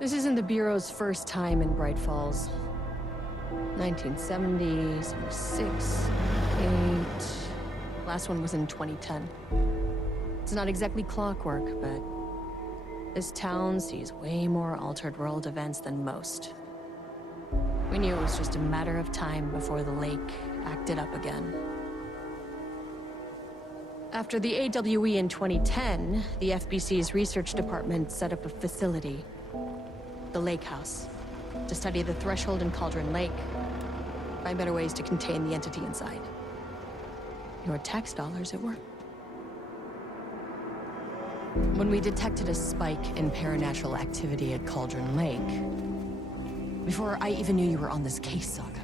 This isn't the Bureau's first time in Bright Falls. 1970, 76, 8... Last one was in 2010. It's not exactly clockwork, but this town sees way more altered world events than most. We knew it was just a matter of time before the lake acted up again. After the AWE in 2010, the FBC's research department set up a facility, the Lake House, to study the threshold in Cauldron Lake, find better ways to contain the entity inside. Your tax dollars at work. When we detected a spike in paranatural activity at Cauldron Lake, before I even knew you were on this case, Saga,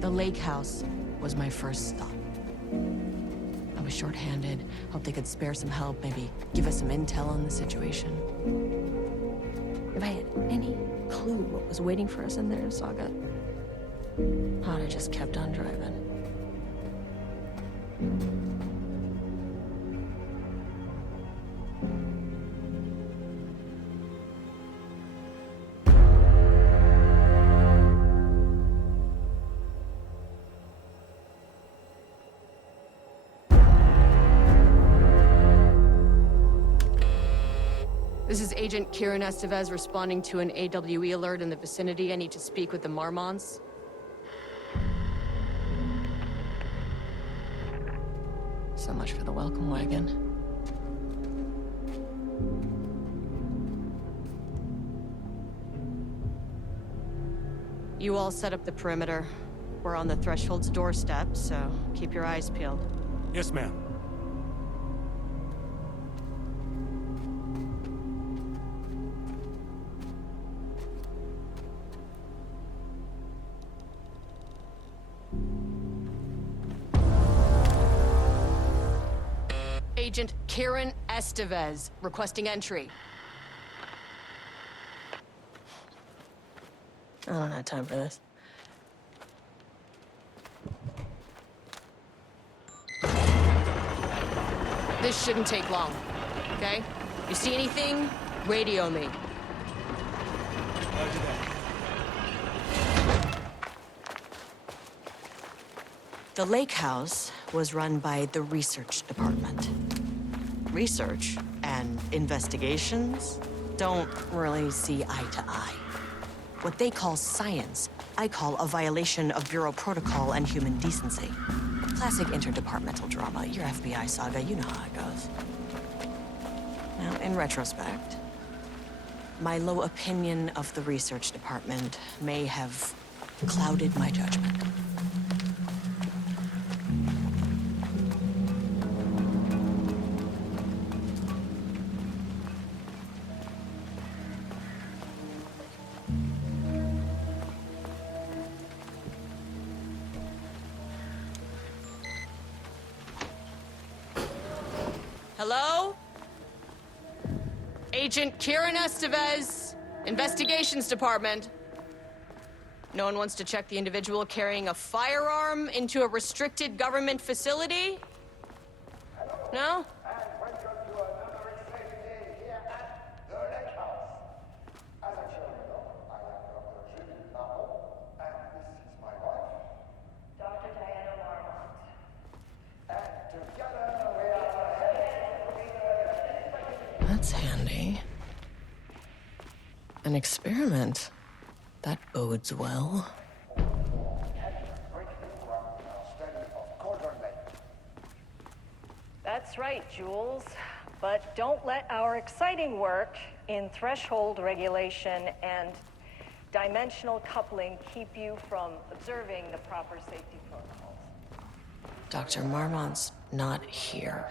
the Lake House was my first stop. I was short-handed, hoped they could spare some help, maybe give us some intel on the situation. If I had any clue what was waiting for us in there, Saga, I'd have just kept on driving. This is Agent Kiran Estevez responding to an AWE alert in the vicinity. I need to speak with the Marmonts. So much for the welcome wagon. You all set up the perimeter. We're on the Threshold's doorstep, so keep your eyes peeled. Yes, ma'am. Agent Kiran Estevez, requesting entry. I don't have time for this. This shouldn't take long, okay? You see anything, radio me. Roger that. The Lake House was run by the research department. Research and investigations don't really see eye to eye. What they call science, I call a violation of Bureau protocol and human decency. Classic interdepartmental drama. Your FBI saga, you know how it goes. Now, in retrospect, my low opinion of the research department may have clouded my judgment. Hello? Agent Kiran Estevez, Investigations Department. No one wants to check the individual carrying a firearm into a restricted government facility? No? That's handy. An experiment. That bodes well. That's right, Jules. But don't let our exciting work in threshold regulation and dimensional coupling keep you from observing the proper safety protocols. Dr. Marmont's not here.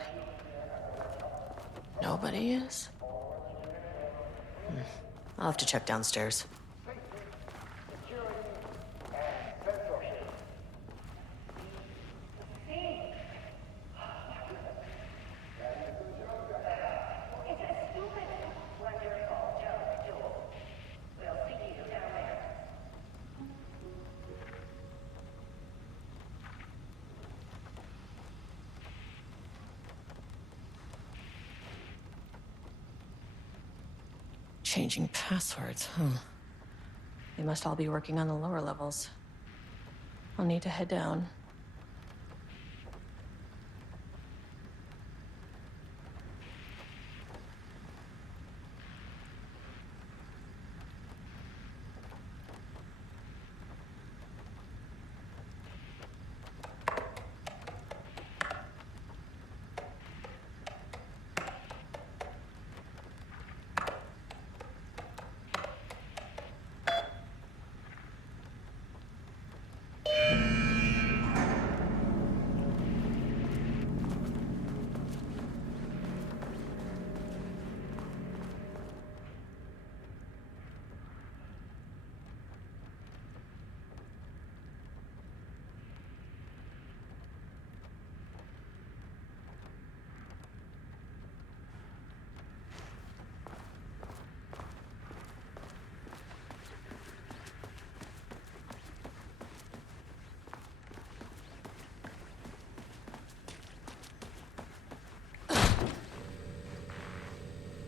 Nobody is? I'll have to check downstairs. Changing passwords, huh? They must all be working on the lower levels. I'll need to head down.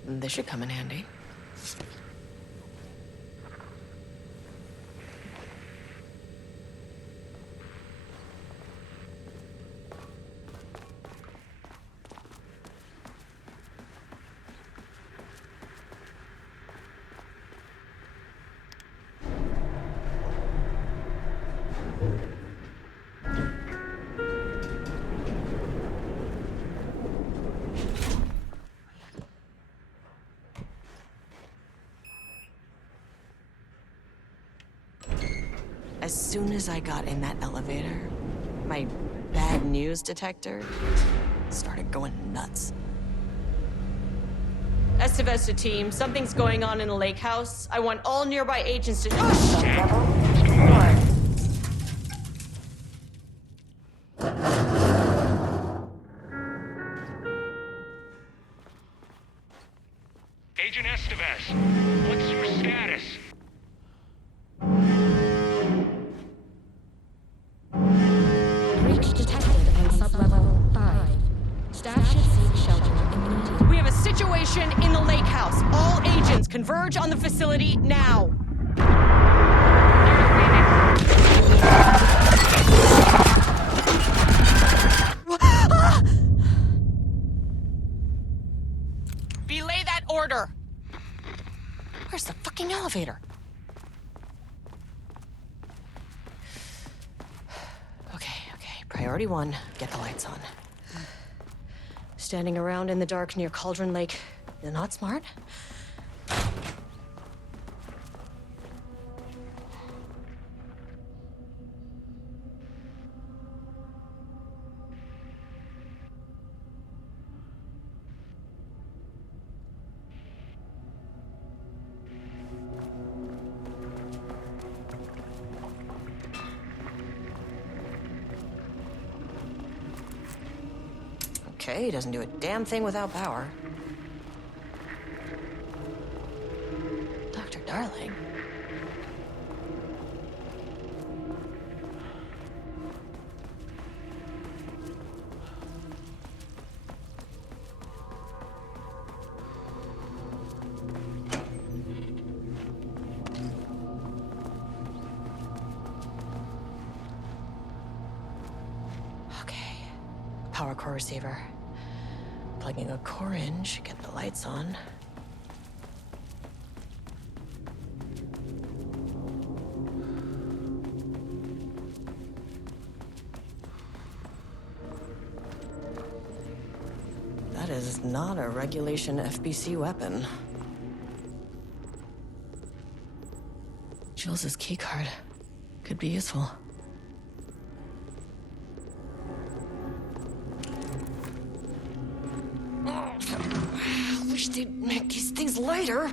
This should come in handy. As soon as I got in that elevator, my bad news detector started going nuts. Estevez to team, something's going on in the lake house. I want all nearby agents to— oh, shit! Agent Estevez, what's your status? Breach detected on sublevel 5. Staff should seek shelter immediately. We have a situation in the lake house. All agents converge on the facility now. Belay that order. Where's the fucking elevator? Okay. Priority 1, get the lights on. Standing around in the dark near Cauldron Lake is not smart. Okay, he doesn't do a damn thing without power. Dr. Darling. Okay. Power core receiver. Plugging a core in should get the lights on. That is not a regulation FBC weapon. Jules's keycard could be useful. Wish they'd make these things lighter.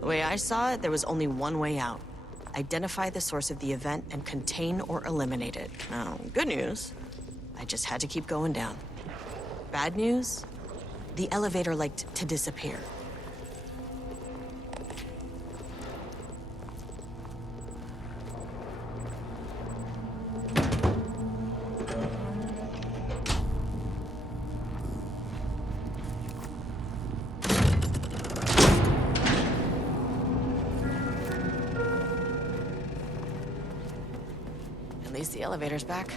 The way I saw it, there was only one way out. Identify the source of the event and contain or eliminate it. Now, good news, I just had to keep going down. Bad news, the elevator liked to disappear. least the elevator's back.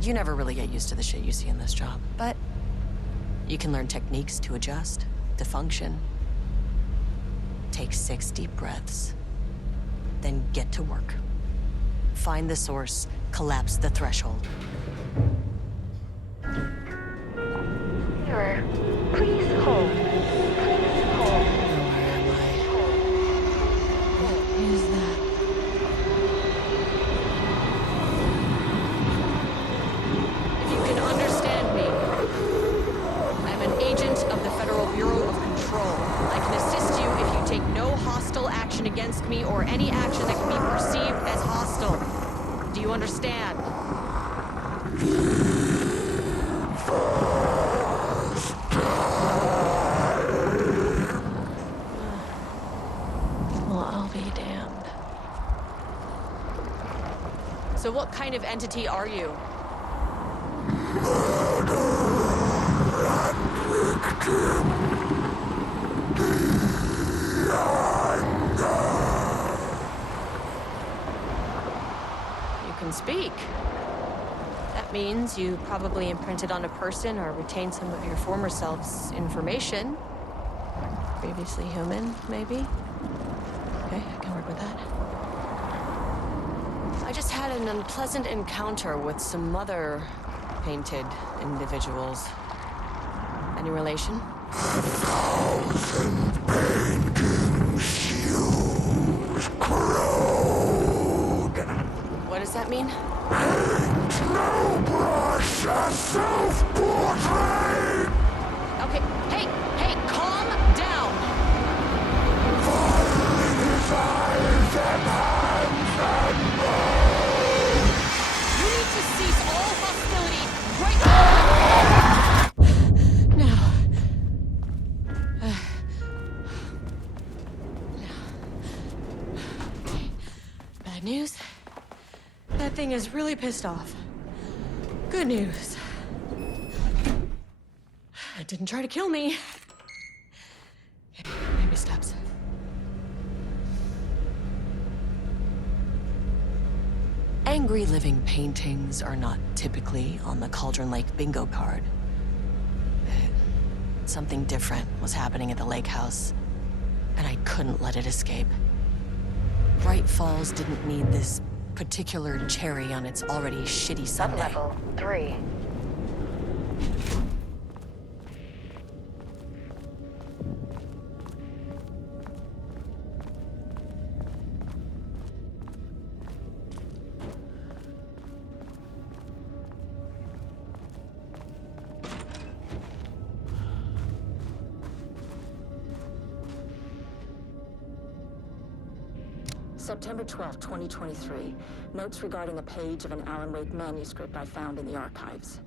You never really get used to the shit you see in this job, but you can learn techniques to adjust, to function. Take 6 deep breaths, then get to work. Find the source, collapse the threshold. Mirror, please hold. Please hold. Where am I? What is that? If you can understand me, I'm an agent of the Federal Bureau of Control. I can assist you if you take no hostile action against me or any action that can be perceived as hostile. Do you understand? Well, I'll be damned. So what kind of entity are you? You can speak. That means you probably imprinted on a person or retained some of your former self's information. Previously human, maybe? Okay, I can work with that. I just had an unpleasant encounter with some other painted individuals. Any relation? 1,000 paintings used corrode. What does that mean? Paint no brush a self-portrait. Okay, hey, calm down! Filing his eyes and hands and bones. You need to cease all hostility right now! Bad news? That thing is really pissed off. Good news. It didn't try to kill me. Baby steps. Angry living paintings are not typically on the Cauldron Lake bingo card. Something different was happening at the lake house, and I couldn't let it escape. Bright Falls didn't need this particular cherry on its already shitty Sunday. Level 3. September 12, 2023. Notes regarding a page of an Alan Wake manuscript I found in the archives.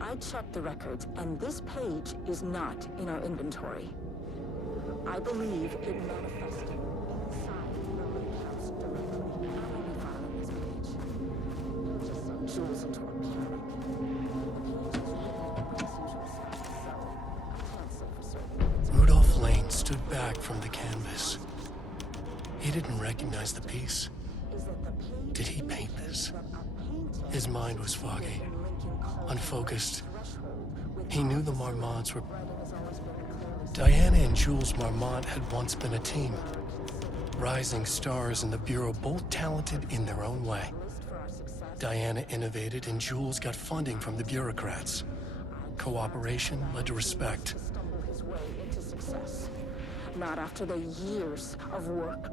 I checked the records, and this page is not in our inventory. I believe it manifested inside the lake house directly. I will be filing this page. It'll just send Jules into a panic. The page is written as usual stuff, so I can't say for certain. Rudolph Lane stood back from the canvas. He didn't recognize the piece. Did he paint this? His mind was foggy, unfocused. He knew the Marmonts were... Diana and Jules Marmont had once been a team. Rising stars in the Bureau, both talented in their own way. Diana innovated and Jules got funding from the bureaucrats. Cooperation led to respect. Stumble his way into success. Not after the years of work.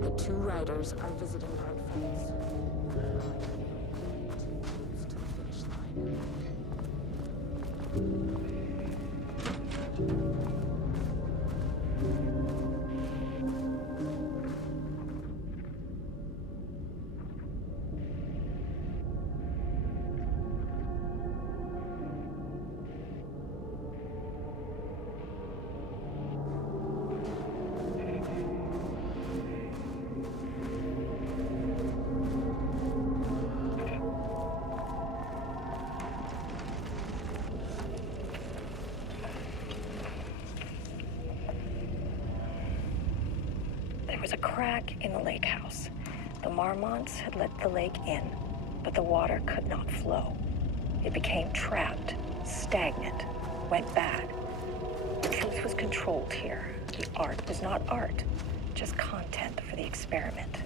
The two writers are visiting old friends. To the finish line. There was a crack in the lake house. The Marmonts had let the lake in, but the water could not flow. It became trapped, stagnant, went bad. The truth was controlled here. The art was not art, just content for the experiment.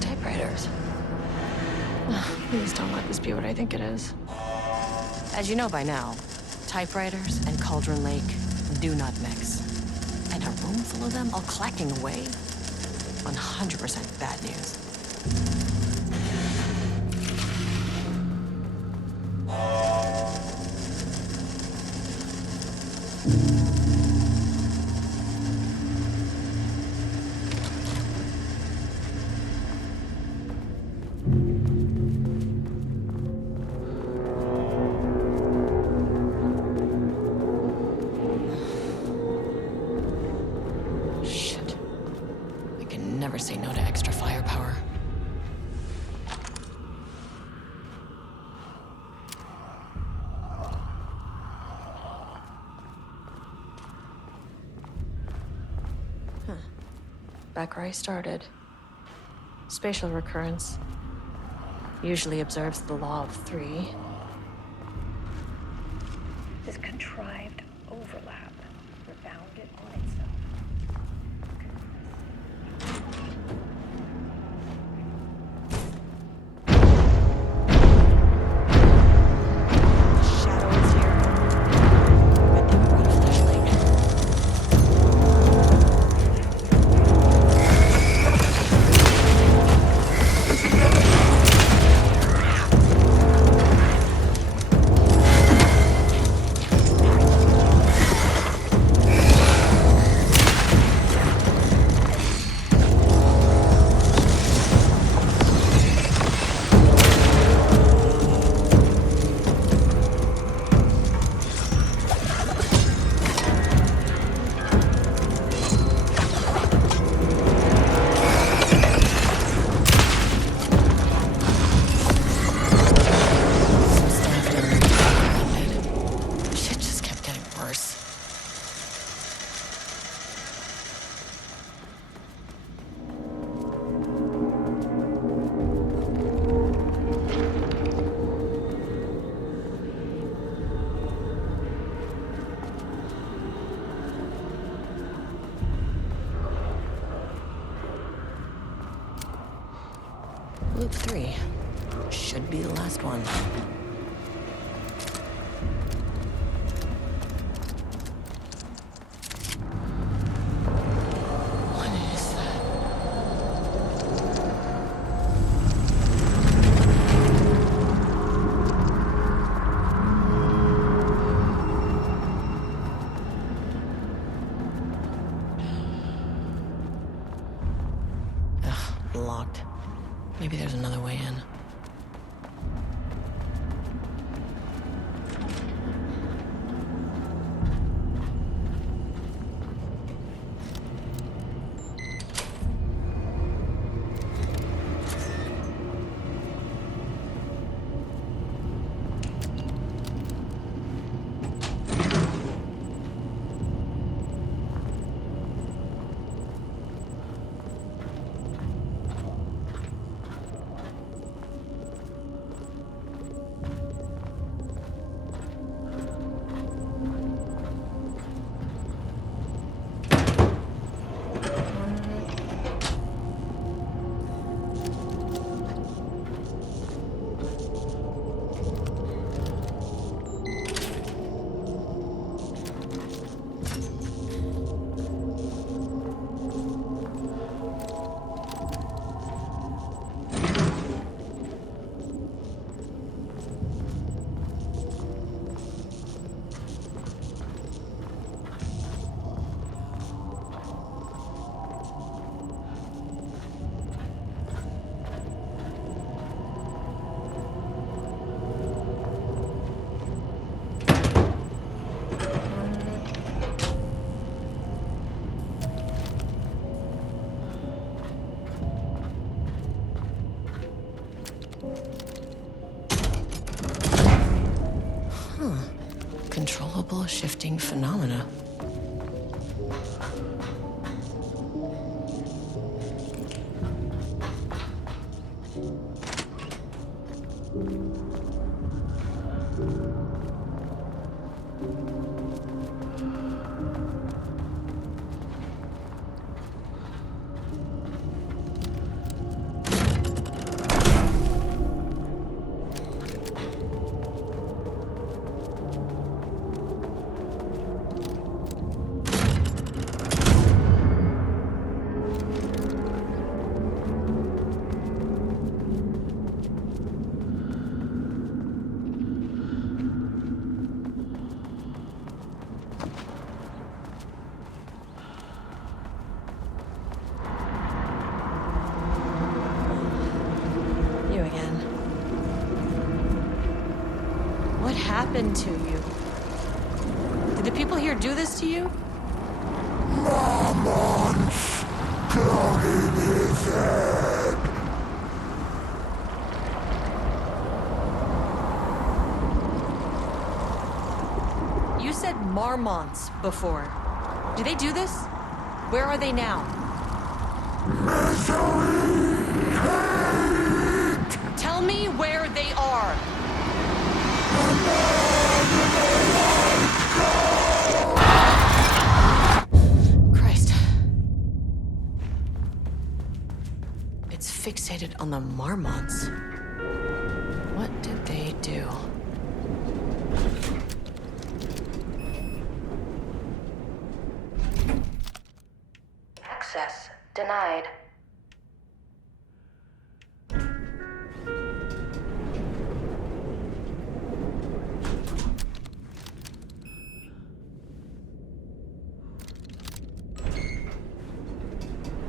Typewriters. Please don't let this be what I think it is. As you know by now, typewriters and Cauldron Lake do not mix. And a room full of them all clacking away? 100% bad news. Shit. I can never say no to extra firepower. Back where I started. Spatial recurrence. Usually observes the law of 3. This contrived overlap rebounded on itself. The shadow is here. Bet they would run a flashlight. Shit just kept getting worse. Loop 3. Should be the last one. What is that? Ugh, locked. Maybe there's another way in. Shape-shifting phenomena. You again. What happened to you? Did the people here do this to you? Marmots clouding his head. You said marmots before. Do they do this? Where are they now? Misery, hate. Tell me where they are. Christ. It's fixated on the marmots. What did they do? Access denied.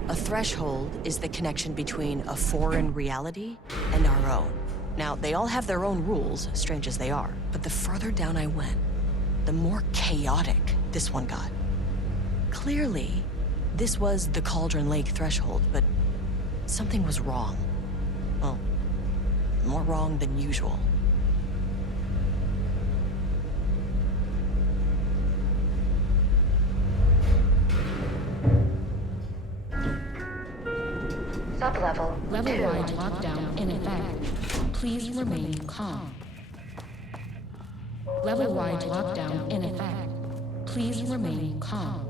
A threshold is the connection between a foreign reality and our own. Now, they all have their own rules, strange as they are, but the further down I went, the more chaotic this one got. Clearly, this was the Cauldron Lake threshold, but something was wrong. Well, more wrong than usual. Sublevel. Level-wide lockdown in effect. Please remain calm. Level-wide lockdown in effect. Please remain calm.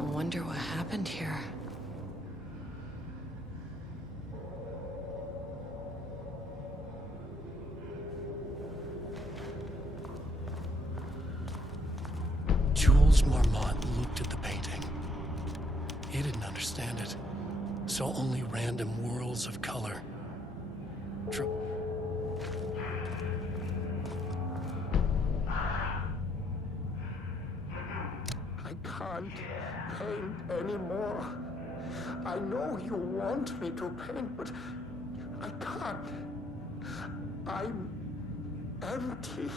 I wonder what happened here. Jules Marmont looked at the painting. He didn't understand it, so only random whirls of color. I can't paint anymore. I know you want me to paint, but I can't. I'm empty.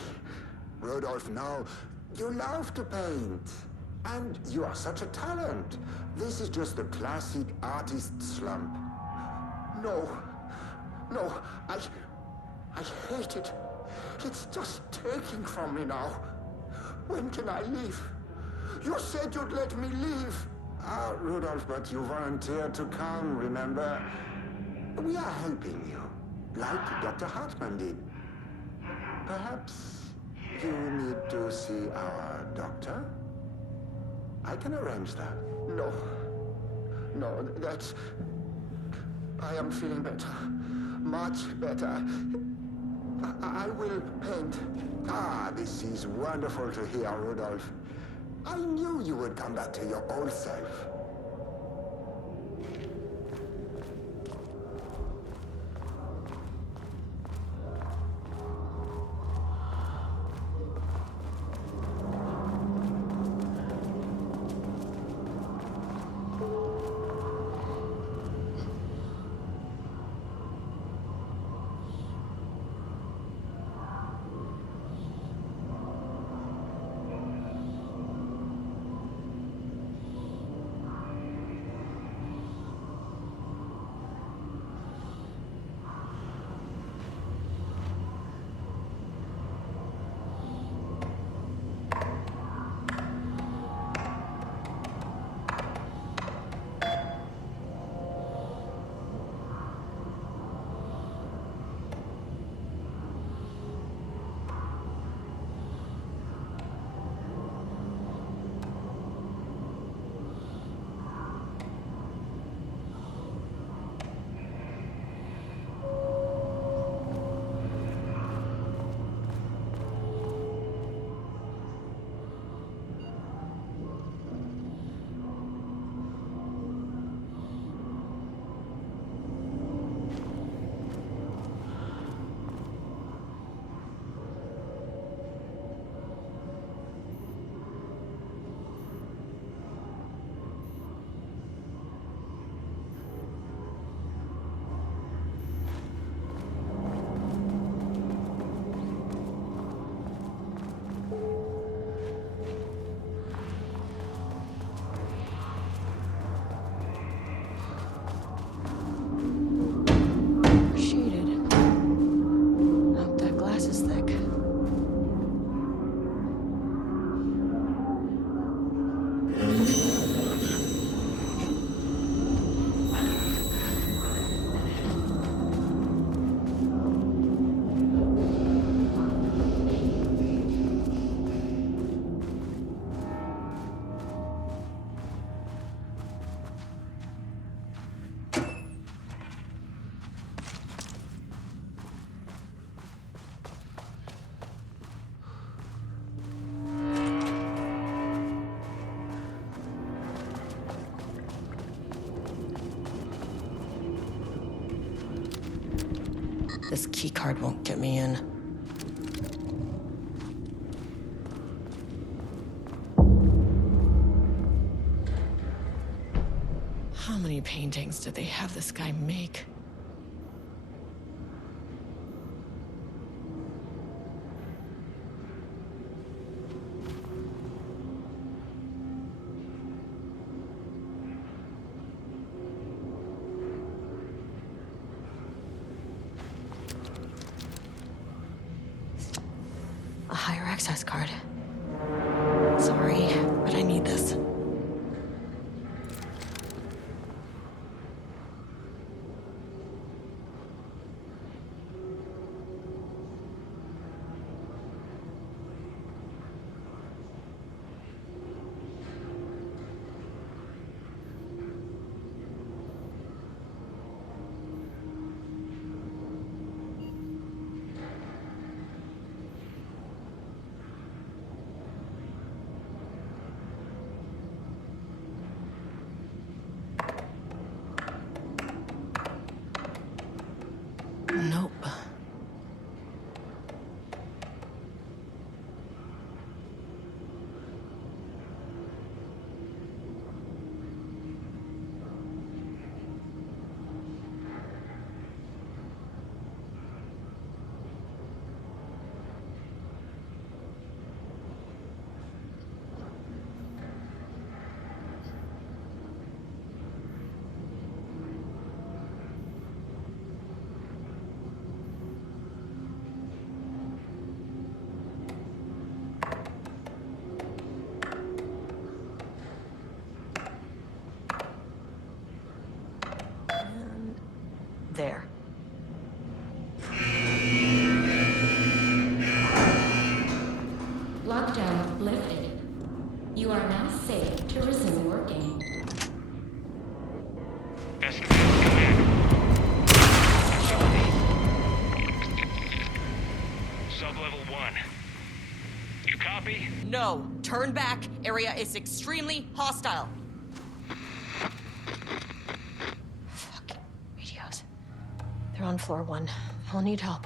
Rudolph, now, you love to paint. And you are such a talent. This is just the classic artist slump. No, I hate it. It's just taking from me now. When can I leave? You said you'd let me leave. Rudolph, but you volunteered to come, remember? We are helping you, like Dr. Hartman did. Perhaps you need to see our doctor? I can arrange that. No, that's... I am feeling better. Much better. I will paint. This is wonderful to hear, Rudolph. I knew you would come back to your old self. This keycard won't get me in. How many paintings did they have this guy make? A higher access card. Sorry, but I need this. Nope. There. Lockdown lifted. You are now safe to resume working. Estevez, come in. Sublevel 1. You copy? No, turn back. Area is extremely hostile. Fucking radios. They're on floor 1. I'll need help.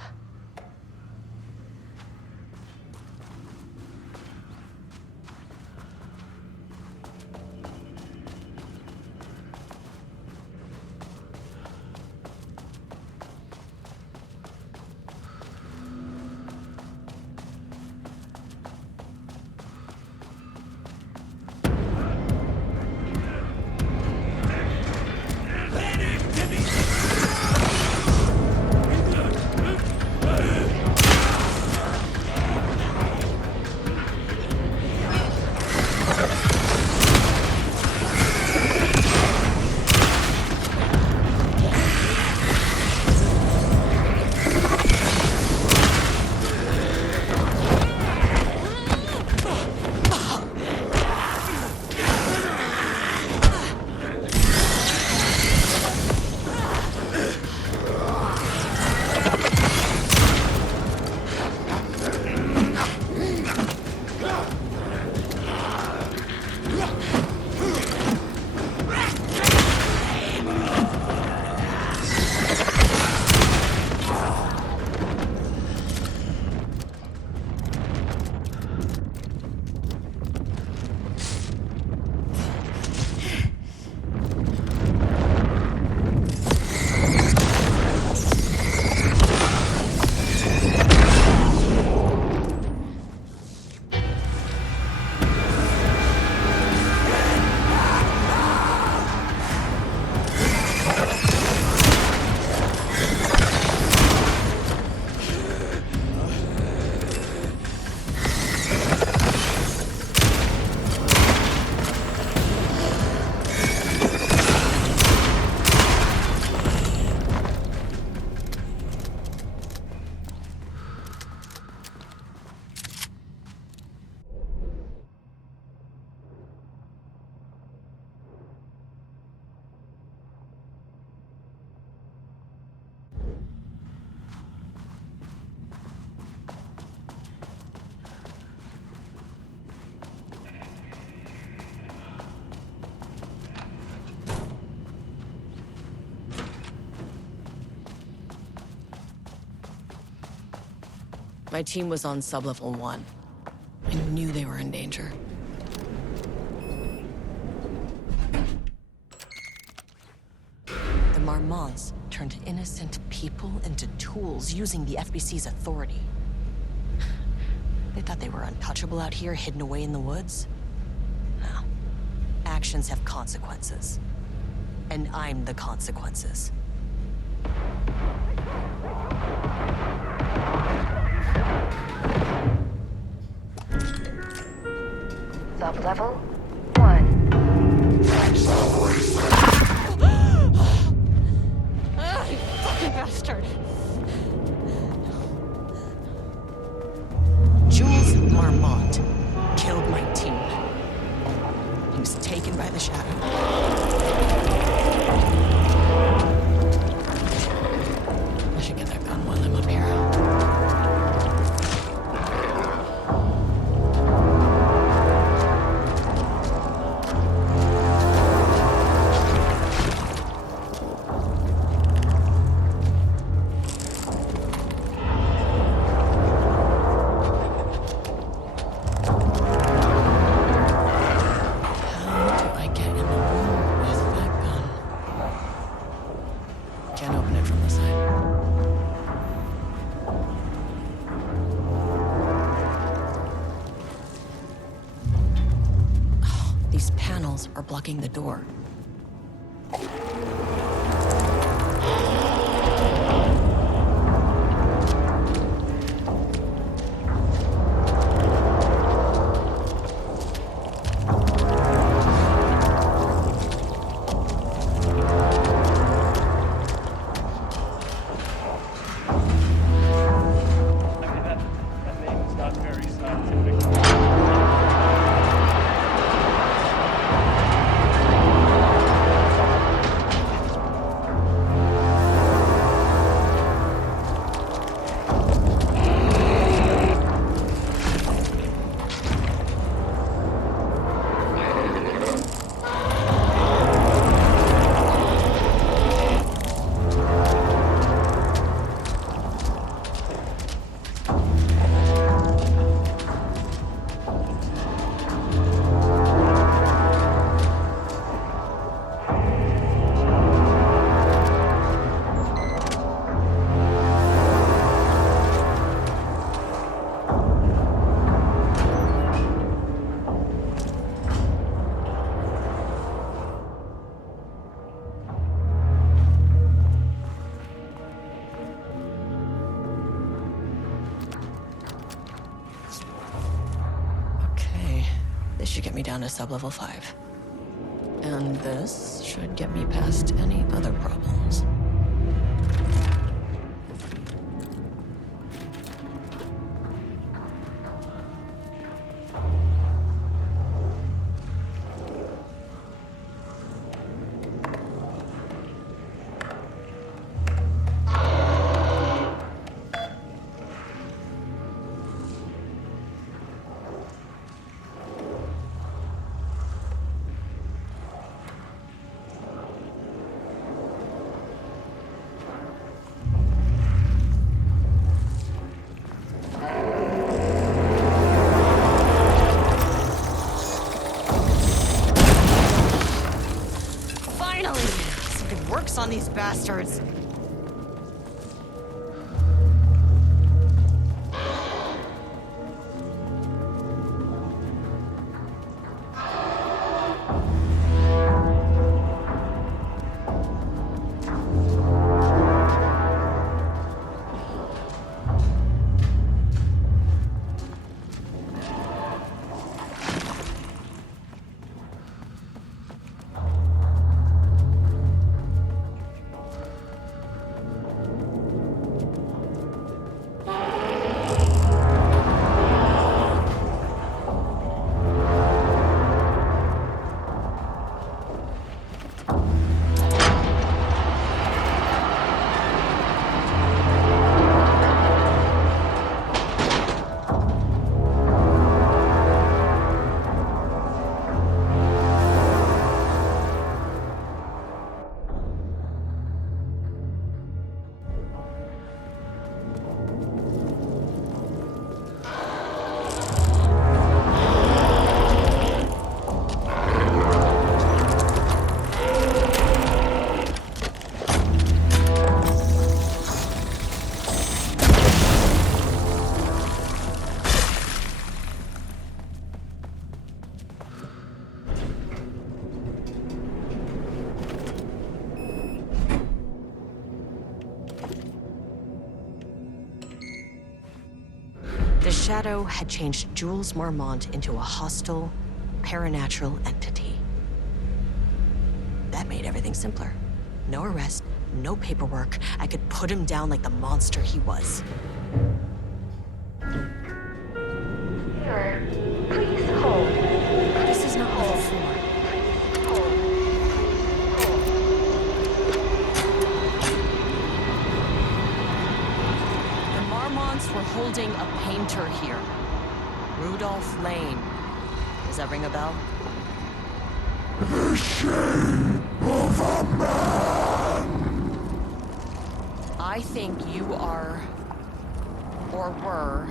My team was on sublevel 1. I knew they were in danger. The Marmonts turned innocent people into tools using the FBC's authority. They thought they were untouchable out here, hidden away in the woods. No. Actions have consequences. And I'm the consequences. Sublevel 1. You fucking bastard! Jules Marmont killed my team. He was taken by the shadow. I should get that gun while I'm up here. These panels are blocking the door. That name is not very scientific. This should get me down to sublevel 5. And this should get me past any other problems. On these bastards. a shadow had changed Jules Marmont into a hostile, paranatural entity. That made everything simpler. No arrest, no paperwork. I could put him down like the monster he was. Here, please hold. This is not level 4. Hold. The Marmonts were holding a painter here. Rudolph Lane. Does that ring a bell? The shame of a man! I think you are, or were,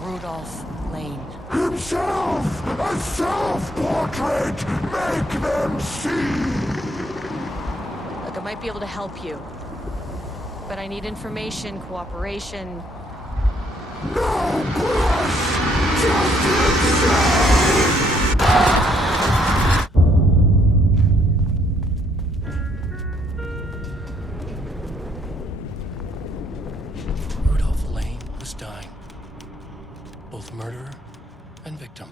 Rudolph Lane. Himself! A self-portrait! Make them see! Look, I might be able to help you. But I need information, cooperation. No push! Just insane! Rudolph Lane was dying. Both murderer and victim.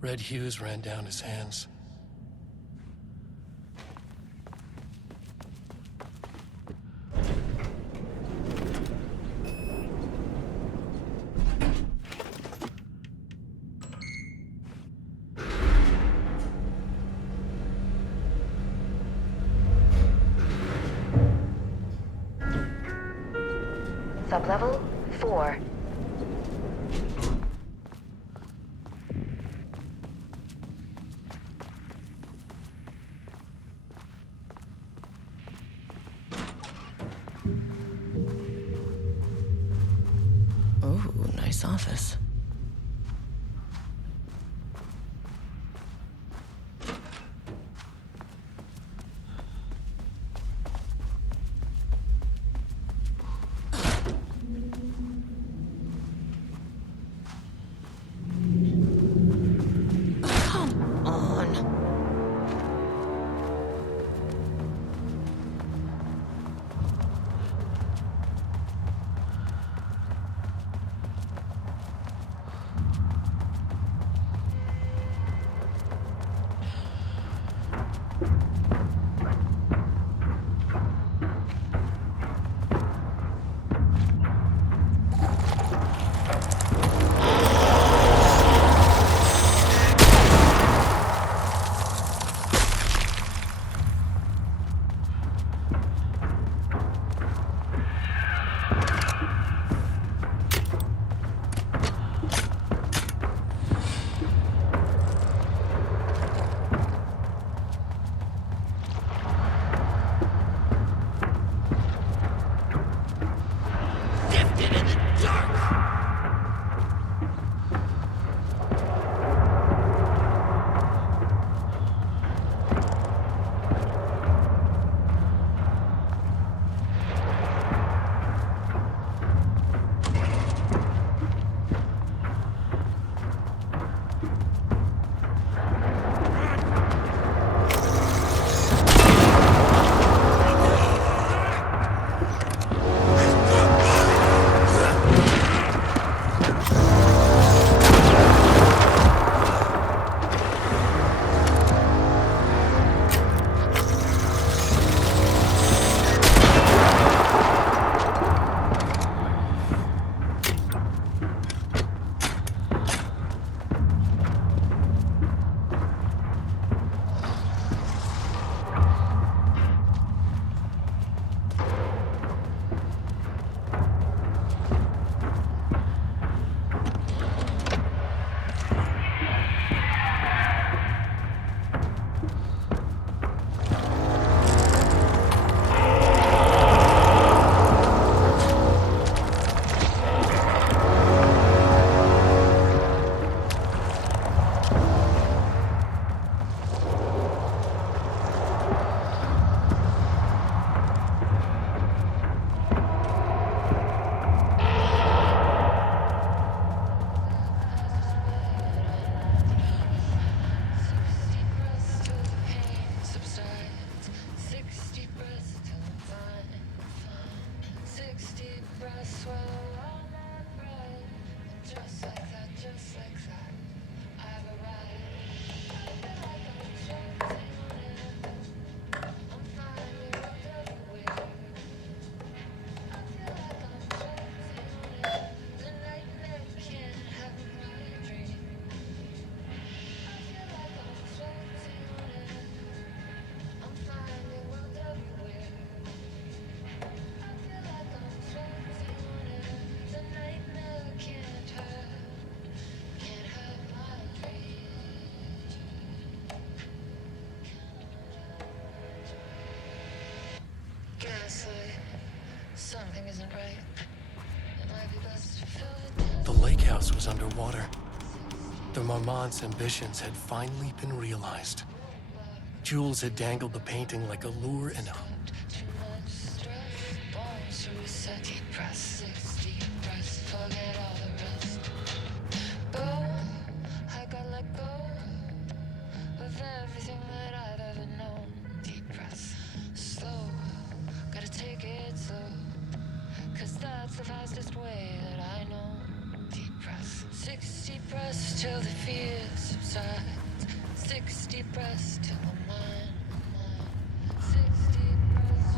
Red hues ran down his hands. Sublevel 4. Oh, nice office. Come on. The lake house was underwater. The Marmont's ambitions had finally been realized. Jules had dangled the painting like a lure and the fastest way that I know. Deep breaths, 6 deep breaths till the fear subsides. 6 deep breaths till the mind. 6 deep breaths.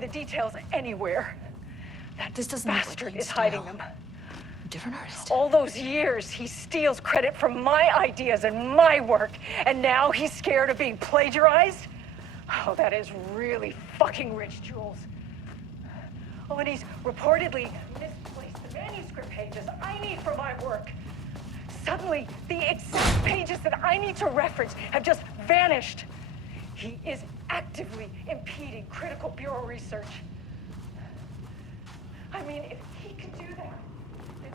The details anywhere. That This doesn't look like bastard Lane's is hiding style. them. Different artist. All those years, he steals credit for my ideas and my work, and now he's scared of being plagiarized? Oh, that is really fucking rich, Jules. Oh, and he's reportedly misplaced the manuscript pages I need for my work. Suddenly, the exact pages that I need to reference have just vanished. He is actively impeding critical bureau research. I mean, if he could do that, then...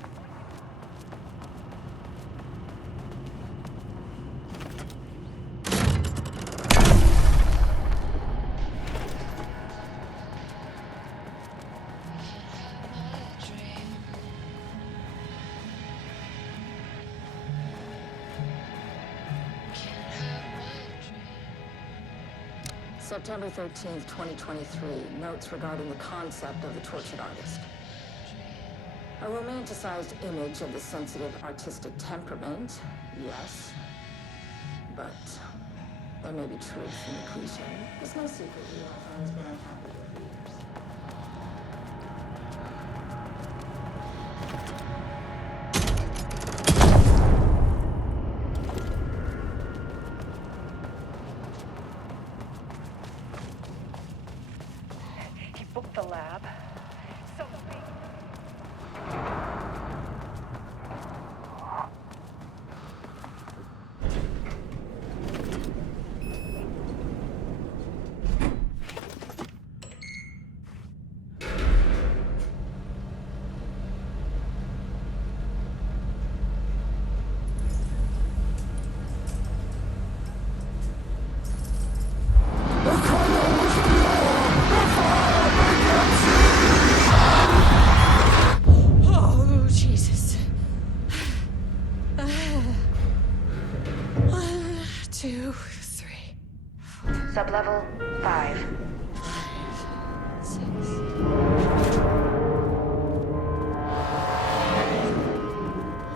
September 13th, 2023, notes regarding the concept of the tortured artist. A romanticized image of the sensitive artistic temperament, yes. But there may be truth in the cliche. It's no secret the author has been unhappy for years. The lab. So Sublevel 5. 6.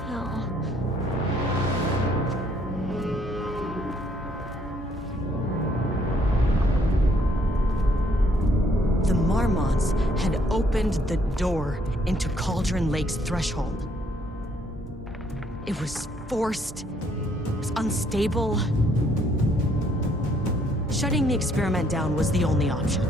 Hell. The Marmonts had opened the door into Cauldron Lake's threshold. It was forced. It was unstable. Shutting the experiment down was the only option.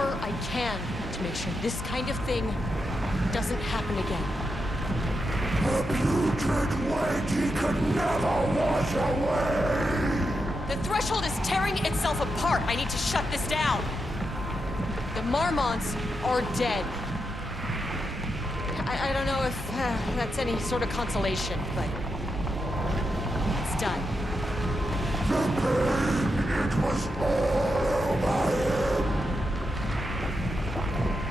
whatever I can to make sure this kind of thing doesn't happen again. The putrid weight could never wash away! The threshold is tearing itself apart. I need to shut this down. The Marmonts are dead. I don't know if that's any sort of consolation, but it's done. The pain, it was all by him!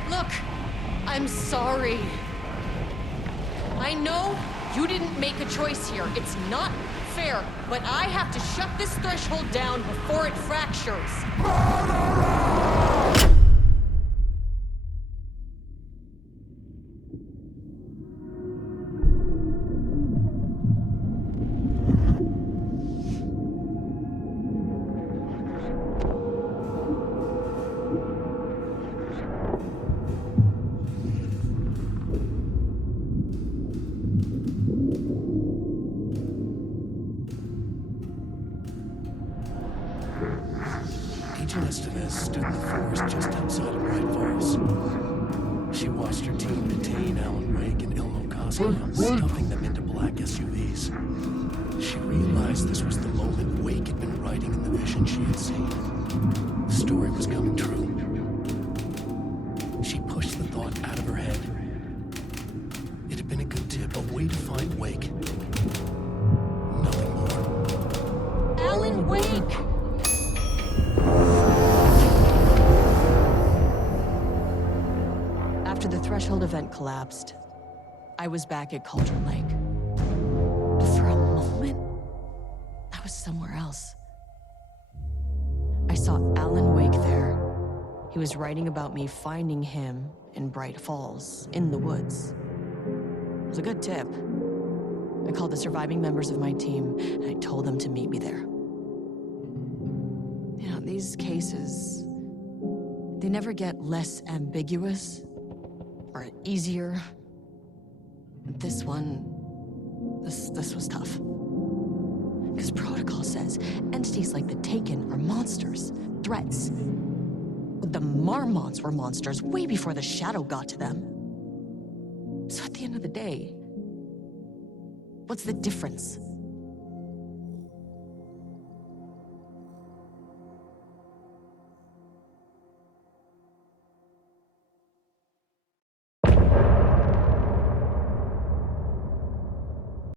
Look, I'm sorry. I know you didn't make a choice here. It's not fair, but I have to shut this threshold down before it fractures. Agent Estevez stood in the forest just outside of Bright Falls. She watched her team detain Alan Wake and Ilmo Koskian, stuffing them into black SUVs. She realized this was the moment Wake had been writing in the vision she had seen. The story was coming true. She pushed the thought out of her head. It had been a good tip, a way to find Wake. Nothing more. Alan Wake! After the threshold event collapsed, I was back at Cauldron Lake. But for a moment, I was somewhere else. I saw Alan Wake there. He was writing about me finding him in Bright Falls, in the woods. It was a good tip. I called the surviving members of my team, and I told them to meet me there. You know, these cases, they never get less ambiguous or easier. This one, this was tough. Because protocol says entities like the Taken are monsters, threats. But the Marmonts were monsters way before the Shadow got to them. So at the end of the day, what's the difference?